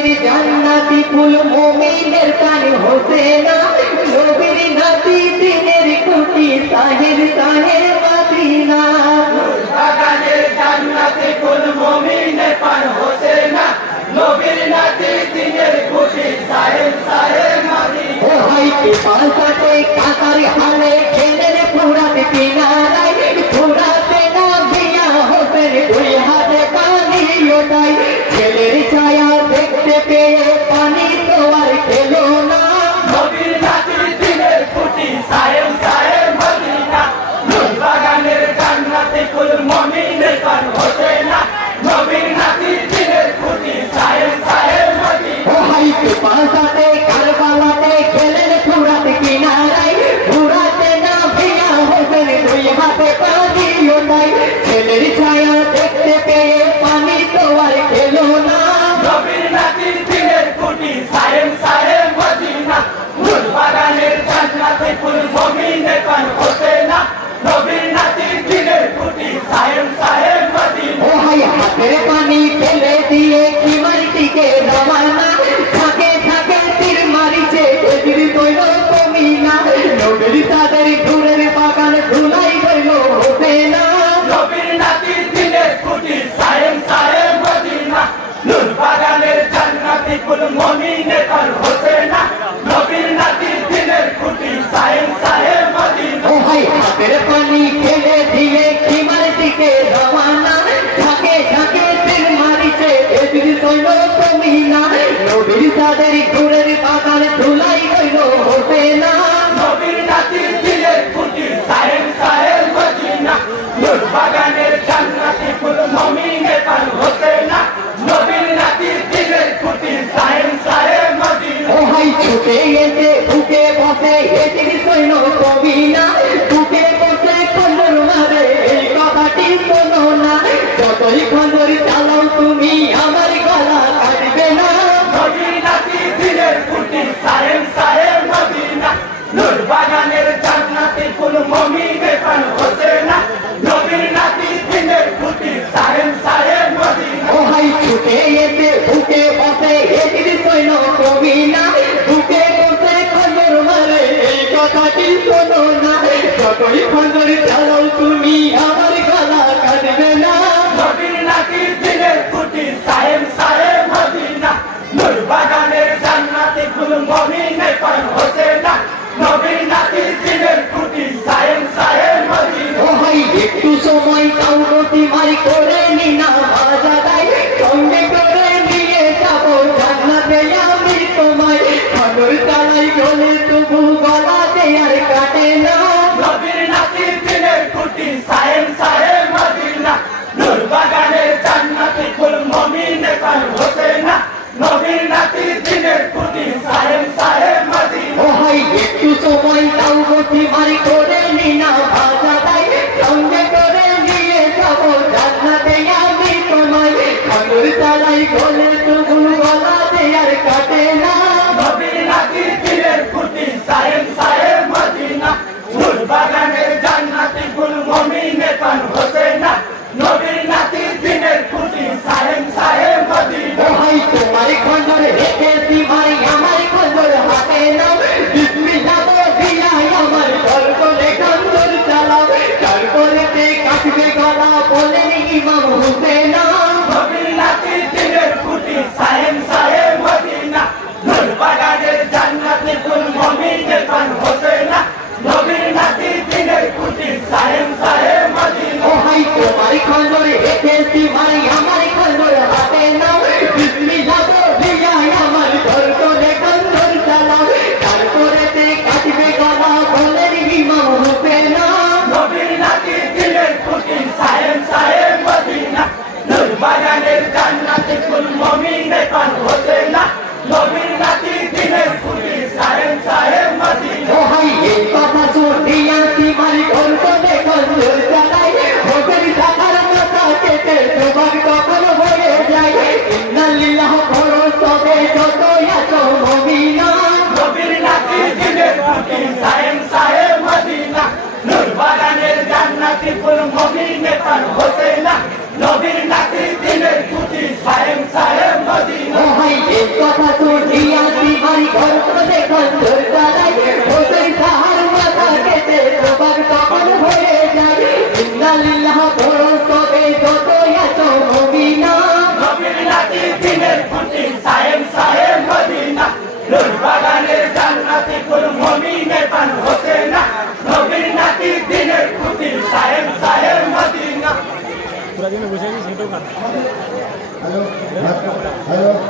সাদের জান্নাতি ফুল মুমিনের প্রাণ হোসেনা নবীর নাতি দিনের কুটি সাহের সাহের মদিনা বাগানের জান্নাতি ফুল মুমিনের প্রাণ হোসেনা নবীর নাতি দিনের কুটি সাহেব সাহেব মদিনা ও হাইতে পাশাতে কাতার হালে খেলেন ফুরাত কিনারায় ফুরাতে না ভিয়া হোসেন দুই হাতে পানি ওঠাই ছেলের ছায়া দেখতে পেয়ে পানি তো আর খেলো না নবীর নাতি দিনের কুটি সাহেব সাহেব মদিনা বাগানের জান্নাতি ফুল মুমিনের প্রাণ হোসেনা নবীর নাতি দিনের কুটি সাহেব সাহেব মদিনা ও হাইতে পাশাতে কারবালাতে খেলেন ফুরাত কিনারায় ফুরাতে না ভিয়া হোসেন দুই হাতে পানি ওঠাই ছেলের ছায়া দেখতে পেয়ে পানি তো আর খেলো না নবীর নাতি দিনের কুটি সাহেব সাহেব মদিনা বাগানের জান্নাতি ফুল মুমিনের প্রাণ হোসেনা নবীর নাতি দিনের কুটি সাহেব সাহেব মদিনা ও হাই হাতের পানি ফেলে দিয়ে কি মারিটিকে রমানা থাকে থাকে তীর মারিছে এদির তৈল তুমি না নবীর তাদের ঘুরের বাগান ধুলাই গইল হবে না নবীর নাতি দিনের কুটি সাহেব সাহেব মদিনা বাগানের জান্নাতি ফুল মুমিনের প্রাণ হোসেনা নবীর নাতি দিনের কুটি সাহেব সাহেব মদিনা ও হাই হাতের পানি ফেলে দিয়ে কি মারিটিকে রমানা থাকে থাকে তীর মারিছে এদির তৈল তুমি না নবীর তাদের ঘুরের বাগান ধুলাই গইল হবে না নবীর নাতি দিনের কুটি সাহেব সাহেব মদিনা বাগানের জান্নাতি ফুল মুমিনের প্রাণ হোসেনা নবীর নাতি দিনের কুটি সাহেব সাহেব মদিনা ও হাই ছুটে এসে বুকে বসে এটির সৈন্য কবি না বুকে বসে খন্দর মারে এই কথাটি শোনো না যতই খন্দর চালাও তুমি আমার গলা কাটবে না নবীর নাতি দিনের কুটি সাহেব সাহেব মদিনা বাগানের জান্নাতি ফুল মুমিনের প্রাণ হোসেনা নবীর নাতি দিনের কুটি সাহেব সাহেব মদিনা ও হাই ছুটে এসে বুকে বসে এটির সৈন্য কবি না বুকে বসে খন্দর মারে এই কথাটি শোনো না যতই খন্দর চালাও তুমি আমার গলা কাটবে না নবীর নাতি দিনের কুটি সাহেব সাহেব মদিনা বাগানের জান্নাতি ফুল মুমিনের প্রাণ হোসেনা নবীর নাতি দিনের কুটি সাহেব সাহেব মদিনা ও ভাই একটু সময় তাও নদী মারি করে নি না ভাজা দেয় সঙ্গে করে নিয়ে যাবো জান্নাতে আমি তোমায় খবর তালাই গলে তবু গলাতে আর কাটে না নবীর নাতি দিনের কুটি সাহেব সাহেব মদিনা বাগানের জান্নাতি ফুল মুমিনের প্রাণ হোসেনা নবীর নাতি দিনের কুটি সাহেব সাহেব মদিনা ও ভাই একটু সময় তাও নদী মারি করে নি না ভাজা দেয় সঙ্গে করে নিয়ে যাবো জান্নাতে আমি তোমায় খবর তালাই গলে তবু গলাতে আর কাটে না নবীর নাতি দিনের কুটি সাহেব সাহেব মদিনা বাগানের জান্নাতি ফুল মুমিনের প্রাণ হোসেনা নবীর নাতি দিনের কুটি সাহেব সাহেব মদিনা ও ভাই তোমার খন্দর রেখেছি ভাই আমার খন্দর হাতে নাও বিসমিল্লাহ বলিয়াই আমার গর্বলে খন্দর চালাও তারপরে কাটবে গলা বলেন ইমাম হুসেন নবীর নাতি দিনের কুটি সাহেব সাহেব মদিনা বাগানের জান্নাতি ফুল মুমিনের প্রাণ হোসেনা নবীর নাতি দিনের কুটি সাহেব সাহেব মদিনা ও ভাই তোমার খন্দর রেখেছি ভাই আমার খন্দর হাতে নাও বিসমিল্লাহ বলিয়াই আমার গর্বলে খন্দর চালাও তারপরে কাটবে গলা বলেন ইমাম হুসেন নবীর নাতি দিনের কুটি সাহেব সাহেব মদিনা বাগানের জান্নাতি ফুল মুমিনের প্রাণ হোসেনা নবীর নাতি দিনের কুটি সাহেব সাহেব মদিনা ও ভাই এই কথা শুনিয়া তোমার গর্বলে খন্দর চালাই হোসেন থাকার মাথা কেটে তোমার কখন হয়ে যায় ইন্নালিল্লাহ ভরসবে যত আছো মুমিনা নবীর নাতি দিনের কুটি সাহেব সাহেব মদিনা বাগানের জান্নাতি ফুল মুমিনের প্রাণ হোসেনা নবীর নাতি দিনের কুটি সাহেব সাহেব মদিনা ও ভাই এই কথা শুনিয়া বিহারি ঘর দেখান তোর দাঁড়াই হোসেন সাহার মাথা কেটে প্রভাব তখন হয়ে যায় ইন্নালিল্লাহ বড় সবে যত এত মদিনা নবীর নাতি দিনের খুঁটি সাহেব সাহেব মদিনা নূর বাগানের জান্নাতে কুল মুমিনের পান হতে না নবীর নাতি দিনের খুঁটি সাহেব সাহেব মদিনা পুরা দিনে বসে আছি সেটাও কাজ হ্যালো হ্যালো